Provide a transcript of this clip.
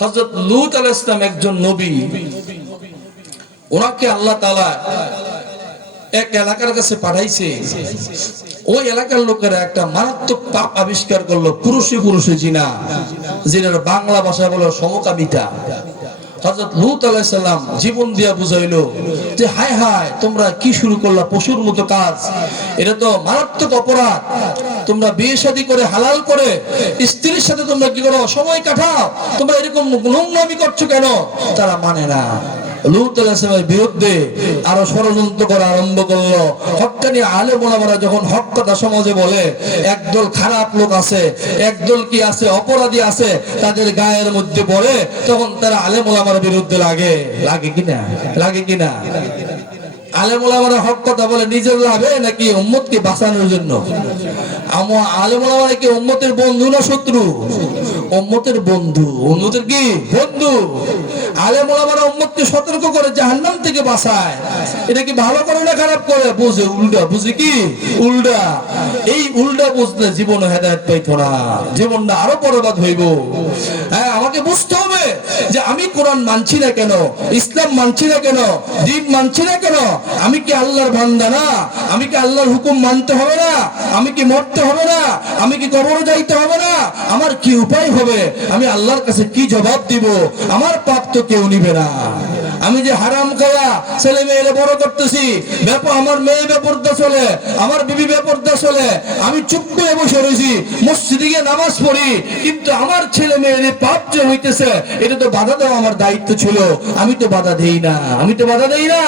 হযরত লূত আলাইহিস সালাম একজন নবী, ওনাকে আল্লাহ তাআলা এক এলাকার কাছে পাঠাইছে। ওই এলাকার লোকেরা একটা মারাত্মক পাপ আবিষ্কার করলো, পুরুষে পুরুষে জিনা, জিনার বাংলা ভাষায় বলে সমকামিতা। হযরত লূত আলাইহিস সালাম জীবন দিয়া বুঝাইলো যে হায় হায় তোমরা কি শুরু করলা, পশুর মতো কাজ, এটা তো মারাত্মক অপরাধ। তোমরা বিয়ে শাদী করে হালাল করে স্ত্রীর সাথে তোমরা কি করো, সময় কাটাও, তোমরা এরকম নোংরামি করছো কেন? তারা মানে না। লূত আলাইহিস সালামের বিরুদ্ধে আরো ষড়যন্ত্র করা আরম্ভ করলো। হক্কানি আলেম ওলামারা যখন হক কথা সমাজে বলে, একদল খারাপ লোক আছে, একদল কি আছে অপরাধী আছে, তাদের গায়ের মধ্যে পড়ে, তখন তারা আলেম ওলামার বিরুদ্ধে লাগে। লাগে কিনা? লাগে কিনা? আলেম ওলামারা হক কথা বলে নিজের লাভে নাকি উম্মতকে বাঁচানোর জন্য? আলেম ওলামারা কি উম্মতের বন্ধু না শত্রু? উম্মতের বন্ধু। উম্মতের কি বন্ধু? আলেম ওলামারা উম্মতকে সতর্ক করে জাহান্নাম থেকে বাঁচায়। এটা কি ভালো করে না খারাপ করে? বুঝে উল্টা, বুঝে কি উল্টা। এই উল্টা বুঝলে জীবনে হেদায়েত পাইতো না, জীবনটা আরো বরবাদ হইব। হ্যাঁ, আমাকে বুঝতে হবে যে আমি কোরআন মানছি না কেন, ইসলাম মানছি না কেন, দ্বীন মানছি না কেন? আমি কি আল্লাহর বান্দা না? আমি কি আল্লাহর হুকুম মানতে হবে না? আমি কি মরতে হবে না? আমি কি কবরে যাইতে হবে না? আমার কি উপায় হবে? আমি আল্লাহর কাছে কি জবাব দিব? আমার পাপ তো কেউ নিবে না। আমি যে হারাম খায়া ছেলে মেয়েরা বড় করতেছি, আমার মেয়ে বেপরদা চলে, আমার বিবি বেপরদা চলে, আমি চুপ করে বসে রয়েছি, মসজিদে গিয়ে নামাজ পড়ি, কিন্তু আমার ছেলে মেয়ের পাপ যে হইতেছে, এটা তো বাধা দেওয়া আমার দায়িত্ব ছিল। আমি তো বাধা দেই না, আমি তো বাধা দেই না।